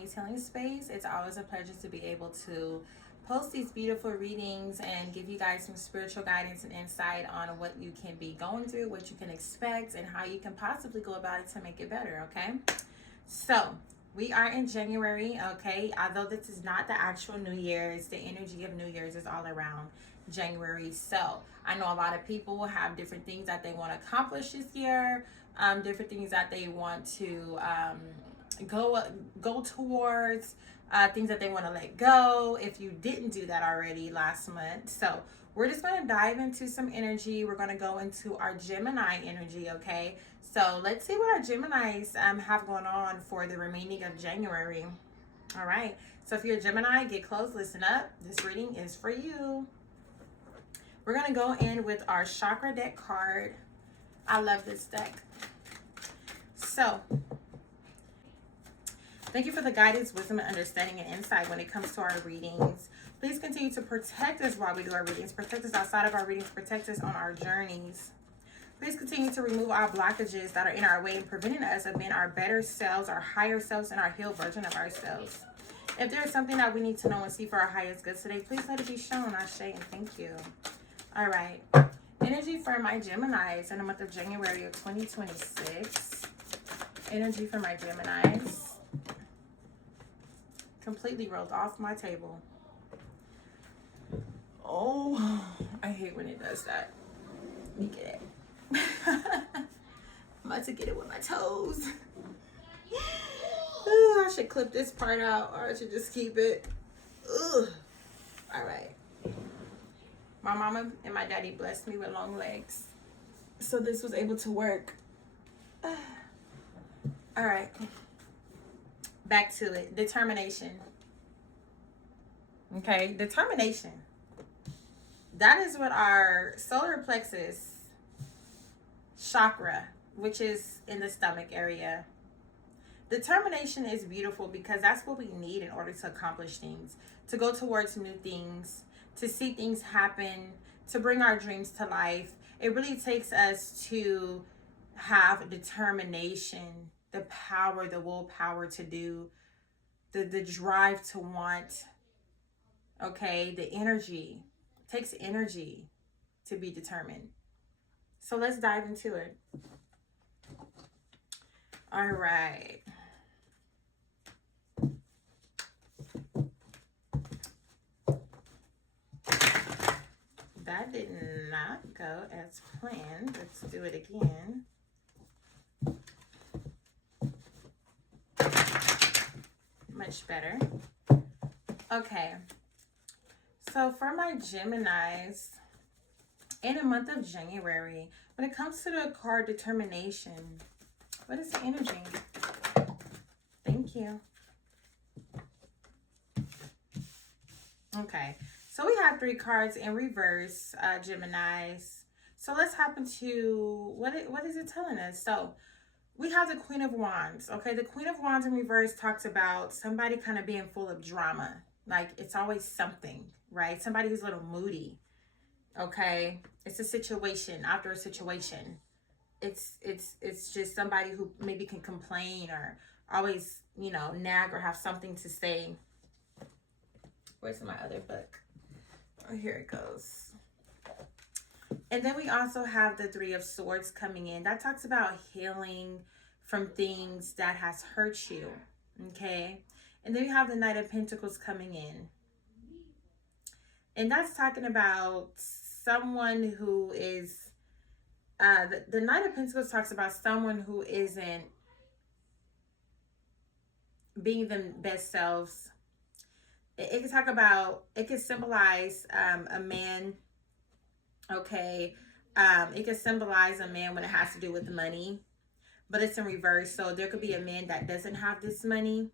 Tammy's Healing Space. It's always a pleasure to be able to post these beautiful readings and give you guys some spiritual guidance and insight on what you can be going through, what you can expect, and how you can possibly go about it to make it better, okay? So, we are in January, okay? Although this is not the actual New Year's, the energy of New Year's is all around January. So, I know a lot of people have different things that they want to accomplish this year, different things that they want to go towards, things that they want to let go if you didn't do that already last month. So we're just going to dive into some energy. We're going to go into our Gemini energy, okay? So let's see what our Geminis have going on for the remaining of January. All right, so if you're a Gemini, get close, listen up. This reading is for you. We're going to go in with our chakra deck card. I love this deck. So thank you for the guidance, wisdom, and understanding and insight when it comes to our readings. Please continue to protect us while we do our readings. Protect us outside of our readings. Protect us on our journeys. Please continue to remove our blockages that are in our way and preventing us of being our better selves, our higher selves, and our healed version of ourselves. If there is something that we need to know and see for our highest good today, please let it be shown. Ashe, and thank you. All right. Energy for my Geminis in the month of January of 2026. Energy for my Geminis. Completely rolled off my table. Oh, I hate when it does that. Let me get it. I'm about to get it with my toes. Ooh, I should clip this part out, or I should just keep it. Ugh. All right. My mama and my daddy blessed me with long legs, so this was able to work. All right. Back to it. Determination. Okay, determination. That is what our solar plexus chakra, which is in the stomach area. Determination is beautiful because that's what we need in order to accomplish things, to go towards new things, to see things happen, to bring our dreams to life. It really takes us to have determination, the power, the willpower to do, the drive to want, okay, the energy. It takes energy to be determined. So let's dive into it. All right. That did not go as planned. Let's do it again. Much better. Okay. So for my Geminis, in the month of January, when it comes to the card determination, what is the energy? Thank you. Okay. So we have 3 cards in reverse, Geminis. So let's hop into what is it telling us? So we have the Queen of Wands. Okay, the Queen of Wands in reverse talks about somebody kind of being full of drama. Like it's always something, right? Somebody who's a little moody. Okay, it's a situation after a situation. It's just somebody who maybe can complain or always, you know, nag or have something to say. Where's my other book? Oh, here it goes. And then we also have the 3 of Swords coming in. That talks about healing from things that has hurt you. Okay. And then we have the Knight of Pentacles coming in. And that's talking about someone who is, the Knight of Pentacles talks about someone who isn't being their best selves. It can talk about, it can symbolize a man, okay? It can symbolize a man when it has to do with money, but it's in reverse. So there could be a man that doesn't have this money,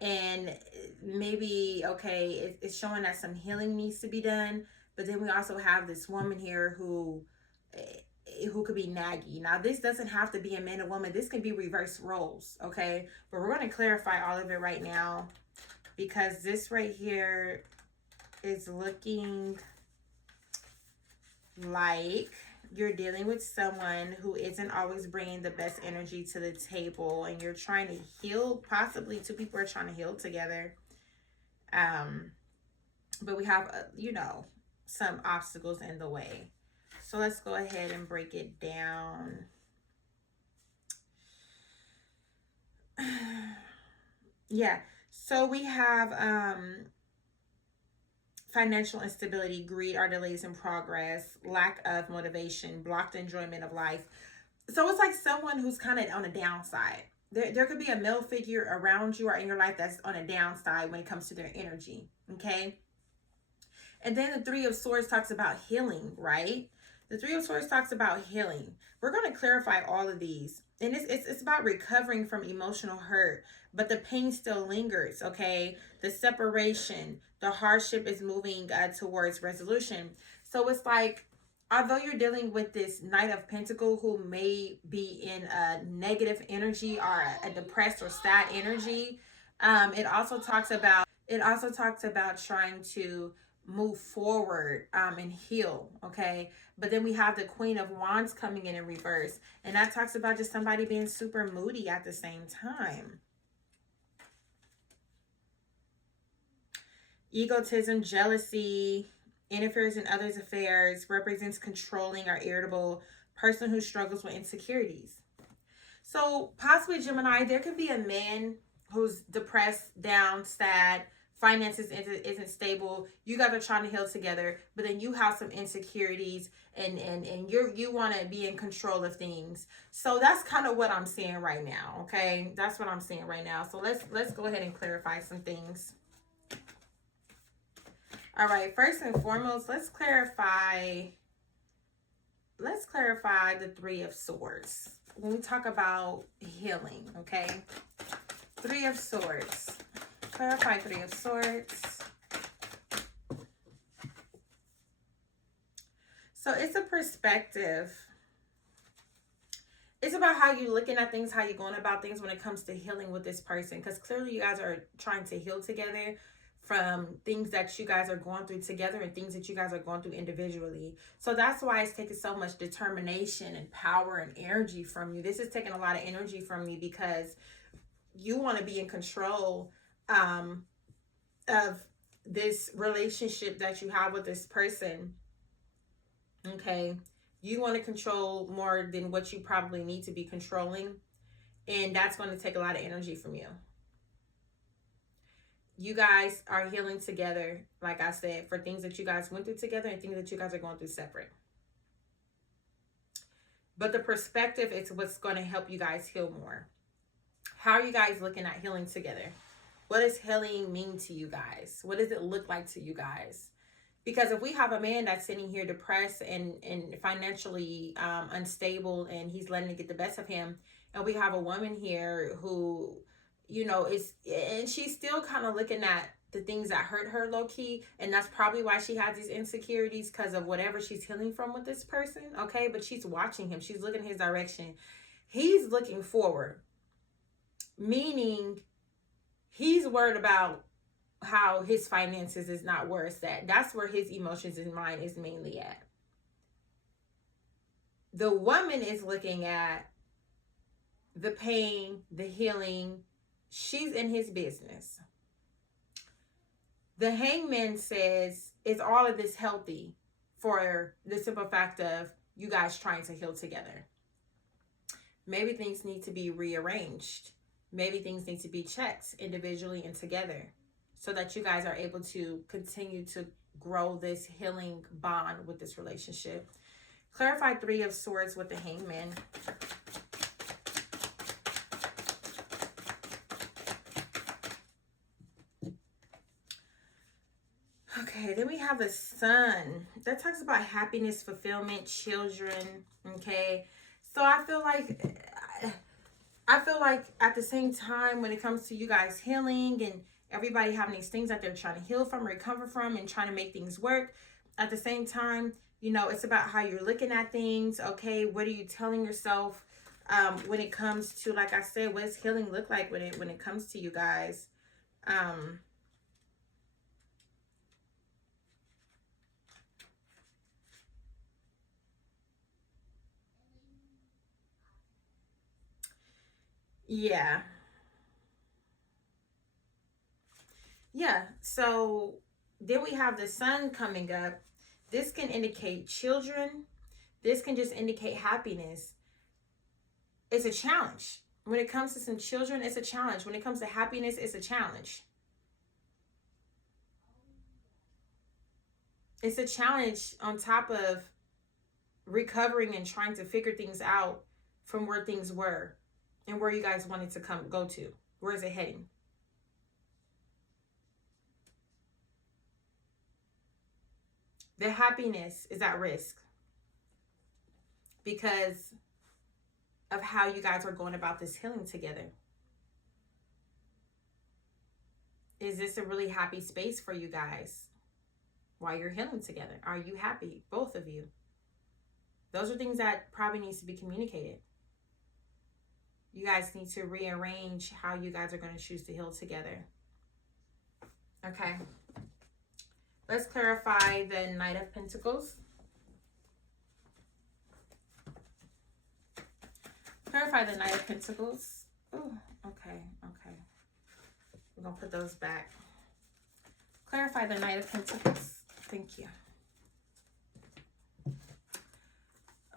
and maybe, okay, it's showing that some healing needs to be done. But then we also have this woman here who could be naggy. Now, this doesn't have to be a man or woman. This can be reverse roles, okay? But we're going to clarify all of it right now, because this right here is looking like, you're dealing with someone who isn't always bringing the best energy to the table, and you're trying to heal. Possibly two people are trying to heal together. But we have, some obstacles in the way. So let's go ahead and break it down. Yeah. So we have financial instability, greed or delays in progress, lack of motivation, blocked enjoyment of life. So it's like someone who's kind of on a downside. There could be a male figure around you or in your life that's on a downside when it comes to their energy. Okay. And then the Three of Swords talks about healing, right? The Three of Swords talks about healing. We're going to clarify all of these. And it's about recovering from emotional hurt, but the pain still lingers, okay? The separation, the hardship is moving towards resolution. So it's like, although you're dealing with this Knight of Pentacles who may be in a negative energy or a depressed or sad energy, it also talks about trying to move forward and heal, okay? But then we have the Queen of Wands coming in reverse, and that talks about just somebody being super moody at the same time. Egotism, jealousy, interferes in others' affairs, represents controlling or irritable person who struggles with insecurities. So possibly Gemini, there could be a man who's depressed, down, sad, finances isn't stable. You guys are trying to heal together, but then you have some insecurities and you want to be in control of things. So that's kind of what I'm seeing right now. Okay, that's what I'm seeing right now. So let's go ahead and clarify some things. All right, first and foremost, let's clarify the Three of Swords when we talk about healing. Okay, Three of Swords. Clarify Three of Swords. So it's a perspective. It's about how you're looking at things, how you're going about things when it comes to healing with this person. Because clearly you guys are trying to heal together from things that you guys are going through together and things that you guys are going through individually. So that's why it's taking so much determination and power and energy from you. This is taking a lot of energy from you because you want to be in control of this relationship that you have with this person. Okay, you want to control more than what you probably need to be controlling, and that's going to take a lot of energy from you. You guys are healing together, like I said, for things that you guys went through together and things that you guys are going through separate. But the perspective is what's going to help you guys heal more. How are you guys looking at healing together? What does healing mean to you guys? What does it look like to you guys? Because if we have a man that's sitting here depressed and financially unstable and he's letting it get the best of him, and we have a woman here who, and she's still kind of looking at the things that hurt her low key, and that's probably why she has these insecurities because of whatever she's healing from with this person, okay? But she's watching him. She's looking his direction. He's looking forward, meaning he's worried about how his finances is not where it's at. That's where his emotions and mind is mainly at. The woman is looking at the pain, the healing. She's in his business. The Hangman says, is all of this healthy for the simple fact of you guys trying to heal together? Maybe things need to be rearranged. Maybe things need to be checked individually and together so that you guys are able to continue to grow this healing bond with this relationship. Clarify Three of Swords with the Hangman. Okay, then we have the Sun. That talks about happiness, fulfillment, children, okay? So I feel like at the same time when it comes to you guys healing and everybody having these things that they're trying to heal from, recover from, and trying to make things work, at the same time, it's about how you're looking at things, okay? What are you telling yourself when it comes to, like I said, what does healing look like when it comes to you guys? Yeah. Yeah. So then we have the sun coming up. This can indicate children. This can just indicate happiness. It's a challenge. When it comes to some children, it's a challenge. When it comes to happiness, it's a challenge. It's a challenge on top of recovering and trying to figure things out from where things were and where you guys wanted to go to. Where is it heading? The happiness is at risk because of how you guys are going about this healing together. Is this a really happy space for you guys while you're healing together? Are you happy, both of you? Those are things that probably needs to be communicated. You guys need to rearrange how you guys are going to choose to heal together. Okay. Let's clarify the Knight of Pentacles. Clarify the Knight of Pentacles. Oh, okay. We're going to put those back. Clarify the Knight of Pentacles. Thank you.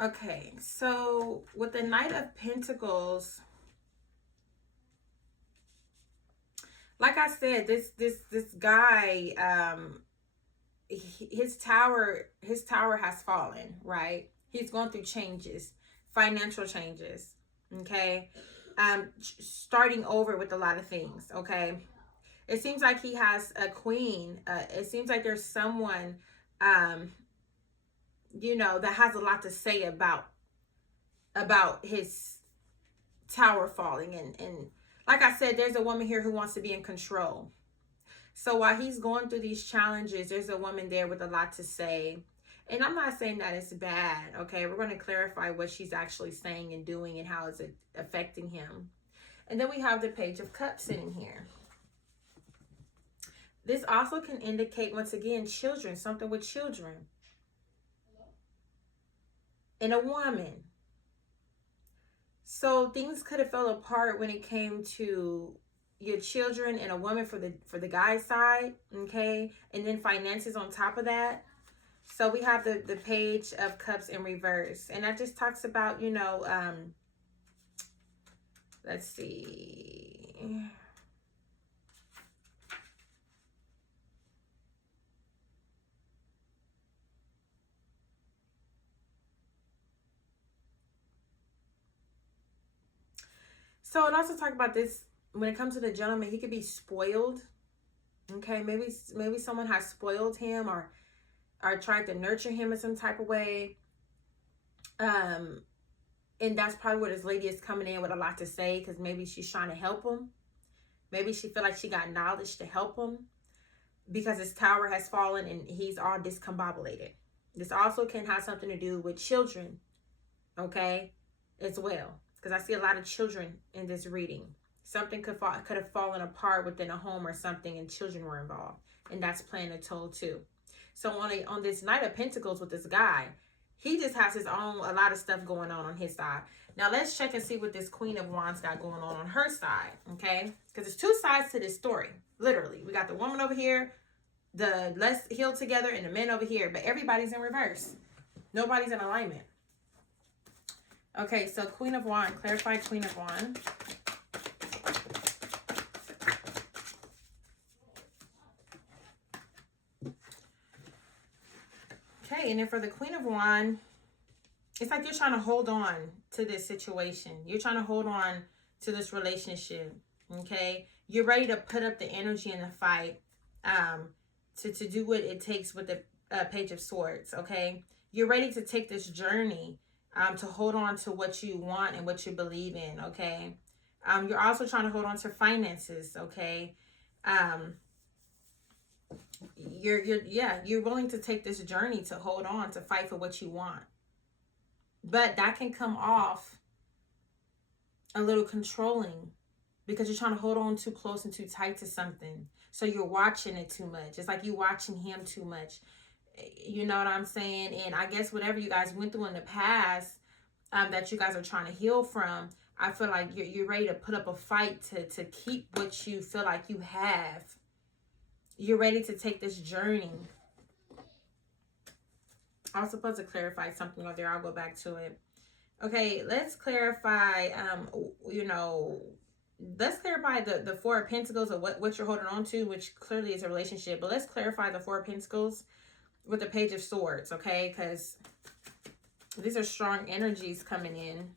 Okay, so with the Knight of Pentacles, like I said, this guy, his tower has fallen, right? He's going through changes, financial changes, okay? Starting over with a lot of things, okay? It seems like he has a queen. It seems like there's someone, you know, that has a lot to say about his tower falling. And like I said, there's a woman here who wants to be in control. So while he's going through these challenges, there's a woman there with a lot to say. And I'm not saying that it's bad, okay? We're going to clarify what she's actually saying and doing and how is it affecting him. And then we have the Page of Cups sitting here. This also can indicate, once again, children, something with children. And a woman. So things could have fell apart when it came to your children and a woman for the guy's side, okay? And then finances on top of that. So we have the Page of Cups in reverse. And that just talks about, you know, let's see. So it also talks about this, when it comes to the gentleman, he could be spoiled. Okay, maybe someone has spoiled him or tried to nurture him in some type of way. And that's probably where this lady is coming in with a lot to say, because maybe she's trying to help him. Maybe she feel like she got knowledge to help him because his tower has fallen and he's all discombobulated. This also can have something to do with children, okay, as well. Because I see a lot of children in this reading. Something could have fallen apart within a home or something and children were involved. And that's playing a toll too. So on this Knight of Pentacles with this guy, he just has his own, a lot of stuff going on his side. Now let's check and see what this Queen of Wands got going on her side, okay? Because there's two sides to this story, literally. We got the woman over here, the let's heal together, and the men over here. But everybody's in reverse. Nobody's in alignment. Okay, so Queen of Wands, clarify Queen of Wands. Okay, and then for the Queen of Wands, it's like you're trying to hold on to this situation. You're trying to hold on to this relationship, okay? You're ready to put up the energy in the fight to do what it takes with the Page of Swords, okay? You're ready to take this journey to hold on to what you want and what you believe in, okay? You're also trying to hold on to finances, okay? You're willing to take this journey to hold on, to fight for what you want. But that can come off a little controlling because you're trying to hold on too close and too tight to something. So you're watching it too much. It's like you're watching him too much. You know what I'm saying? And I guess whatever you guys went through in the past that you guys are trying to heal from, I feel like you're ready to put up a fight to keep what you feel like you have. You're ready to take this journey. I was supposed to clarify something over there. I'll go back to it. Okay, let's clarify, let's clarify the Four of Pentacles of what you're holding on to, which clearly is a relationship. But let's clarify the Four of Pentacles with the Page of Swords, okay? Because these are strong energies coming in.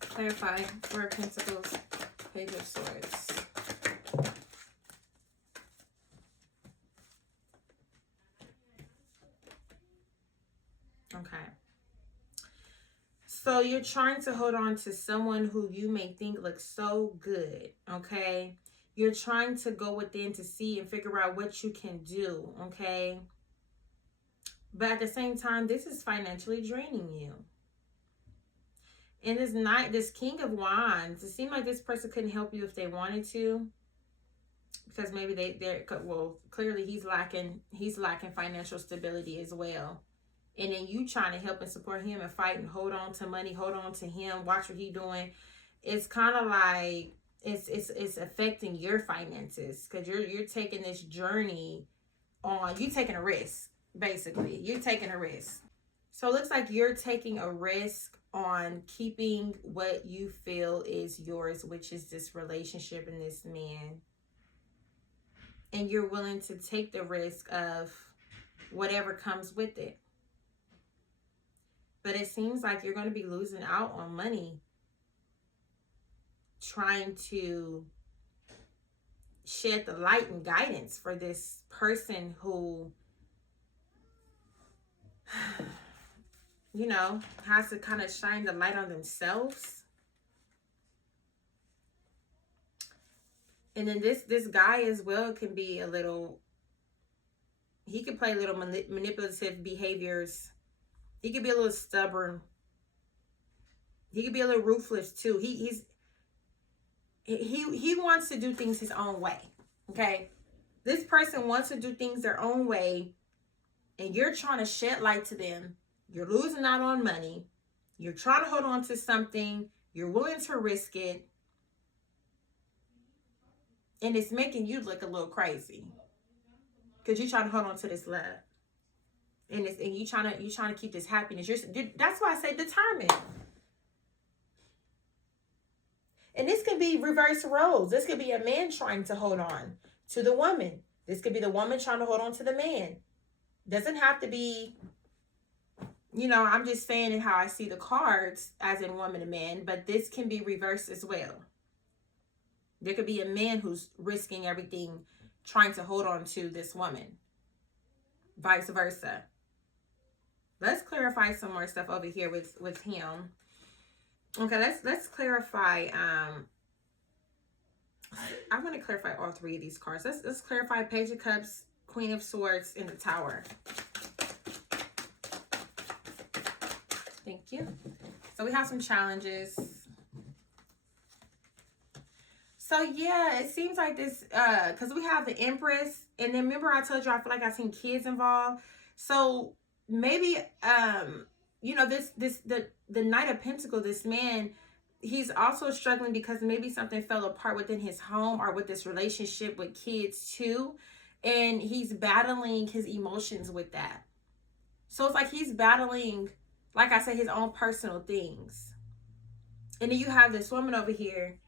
Clarify Four of Pentacles, Page of Swords. Okay. So you're trying to hold on to someone who you may think looks so good, okay? You're trying to go within to see and figure out what you can do, okay? But at the same time, this is financially draining you. And this King of Wands, it seems like this person couldn't help you if they wanted to. Because maybe clearly he's lacking financial stability as well. And then you trying to help and support him and fight and hold on to money, hold on to him, watch what he's doing. It's kind of like it's affecting your finances, because you're taking this journey on. You taking a risk, basically. You're taking a risk. So it looks like you're taking a risk on keeping what you feel is yours, which is this relationship and this man. And you're willing to take the risk of whatever comes with it. But it seems like you're going to be losing out on money trying to shed the light and guidance for this person who, has to kind of shine the light on themselves. And then this guy as well can be he can play a little manipulative behaviors. He could be a little stubborn. He could be a little ruthless too. He wants to do things his own way. Okay? This person wants to do things their own way, and you're trying to shed light to them. You're losing out on money. You're trying to hold on to something. You're willing to risk it. And it's making you look a little crazy. Because you're trying to hold on to this love. And you're trying to keep this happiness. That's why I say determined. And this could be reverse roles. This could be a man trying to hold on to the woman. This could be the woman trying to hold on to the man. Doesn't have to be, I'm just saying it how I see the cards, as in woman and man. But this can be reversed as well. There could be a man who's risking everything trying to hold on to this woman. Vice versa. Let's clarify some more stuff over here with him. Okay, let's clarify. I want to clarify all three of these cards. Let's clarify Page of Cups, Queen of Swords, and the Tower. Thank you. So we have some challenges. So yeah, it seems like this, because we have the Empress, and then remember I told you I feel like I've seen kids involved. So maybe, the Knight of Pentacles, this man, he's also struggling because maybe something fell apart within his home or with this relationship with kids too. And he's battling his emotions with that. So it's like he's battling, like I said, his own personal things. And then you have this woman over here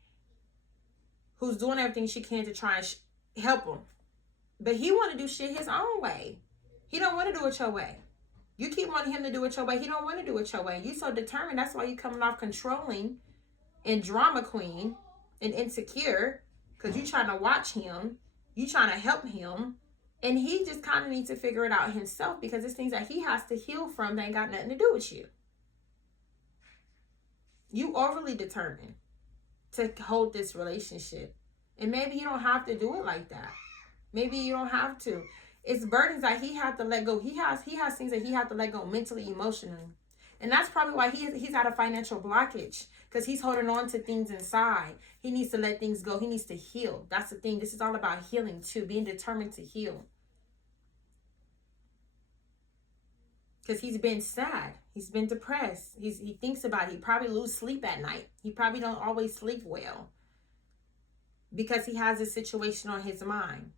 who's doing everything she can to try and help him. But he want to do shit his own way. He don't want to do it your way. You keep wanting him to do it your way. He don't want to do it your way. You so determined. That's why you coming off controlling and drama queen and insecure, because you trying to watch him. You trying to help him. And he just kind of needs to figure it out himself, because it's things that he has to heal from that ain't got nothing to do with you. You overly determined to hold this relationship. And maybe you don't have to do it like that. Maybe you don't have to. It's burdens that he has to let go. He has things that he has to let go mentally, emotionally. And that's probably why he's got a financial blockage, because he's holding on to things inside. He needs to let things go. He needs to heal. That's the thing. This is all about healing too, being determined to heal. because he's been sad. He's been depressed. He thinks about it. He probably lose sleep at night. He probably don't always sleep well because he has this situation on his mind.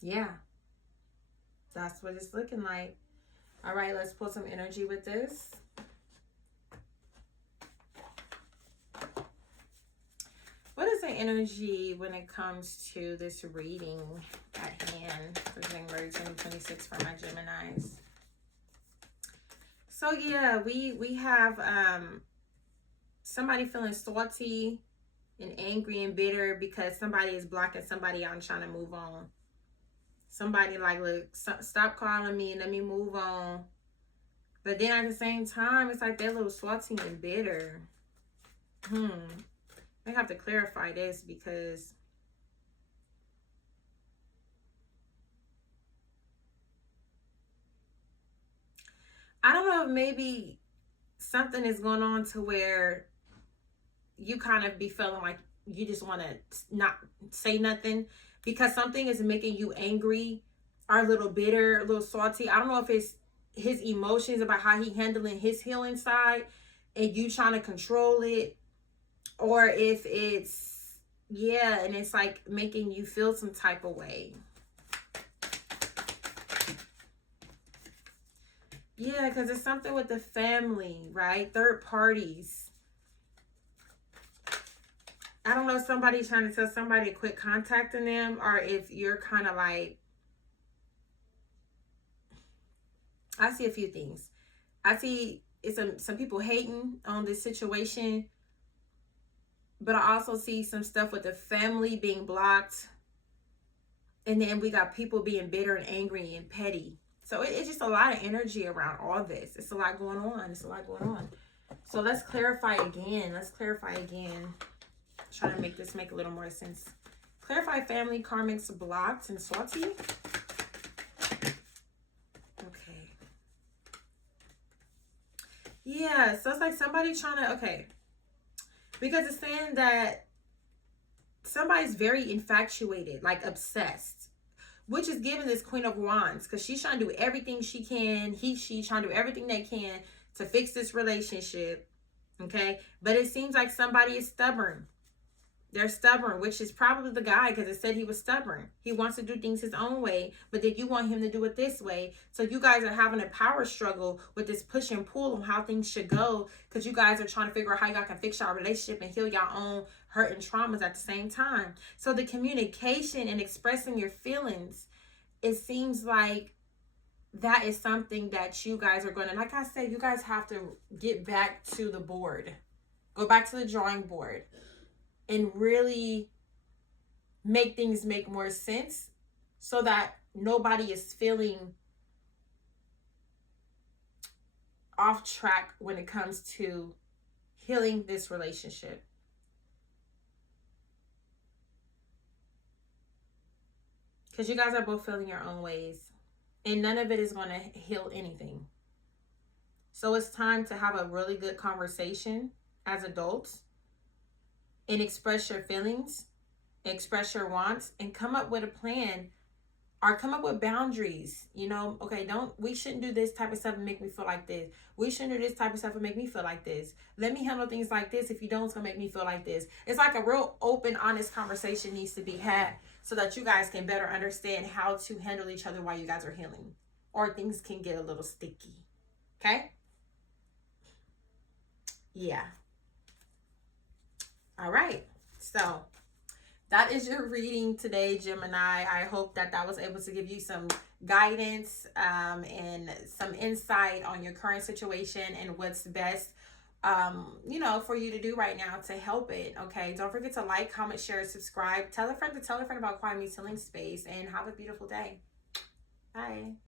Yeah, that's what it's looking like. All right, let's pull some energy with this. What is the energy when it comes to this reading at hand for January 2026 for my Geminis? So yeah, we have somebody feeling salty and angry and bitter because somebody is blocking somebody out and trying to move on. Somebody like, look, stop calling me and let me move on. But then at the same time, it's like they're a little salty and bitter. I have to clarify this because I don't know if maybe something is going on to where you kind of be feeling like you just want to not say nothing because something is making you angry or a little bitter, a little salty. I don't know if it's his emotions about how he handling his healing side and you trying to control it, or if it's, yeah, and it's like making you feel some type of way. Yeah, because it's something with the family, right? Third parties. I don't know if somebody's trying to tell somebody to quit contacting them, or if you're kind of like, I see a few things. I see it's some people hating on this situation, but I also see some stuff with the family being blocked. And then we got people being bitter and angry and petty. So it's just a lot of energy around all this. It's a lot going on. It's a lot going on. So let's clarify again. Trying to make this make a little more sense. Clarify family karmics blocked and salty. Okay. Yeah, so it's like somebody trying to, okay. Because it's saying that somebody's very infatuated, like obsessed, which is giving this Queen of Wands, because she's trying to do everything she can. She trying to do everything they can to fix this relationship. Okay. But it seems like somebody is stubborn. They're stubborn, which is probably the guy, because it said he was stubborn. He wants to do things his own way, but then you want him to do it this way. So you guys are having a power struggle with this push and pull on how things should go, because you guys are trying to figure out how y'all can fix your relationship and heal your own hurt and traumas at the same time. So the communication and expressing your feelings, it seems like that is something that you guys are going to, like I said, you guys have to get back to the board. Go back to the drawing board and really make things make more sense so that nobody is feeling off track when it comes to healing this relationship. Because you guys are both feeling your own ways and none of it is going to heal anything. So it's time to have a really good conversation as adults and express your feelings, express your wants, and come up with a plan or come up with boundaries. You know, okay, we shouldn't do this type of stuff and make me feel like this. We shouldn't do this type of stuff and make me feel like this. Let me handle things like this. If you don't, it's gonna make me feel like this. It's like a real open, honest conversation needs to be had so that you guys can better understand how to handle each other while you guys are healing, or things can get a little sticky. Okay? Yeah. All right, so that is your reading today, Gemini. I hope that was able to give you some guidance and some insight on your current situation and what's best, for you to do right now to help it. Okay, don't forget to like, comment, share, subscribe. Tell a friend about Quiet Meets Healing Space, and have a beautiful day. Bye.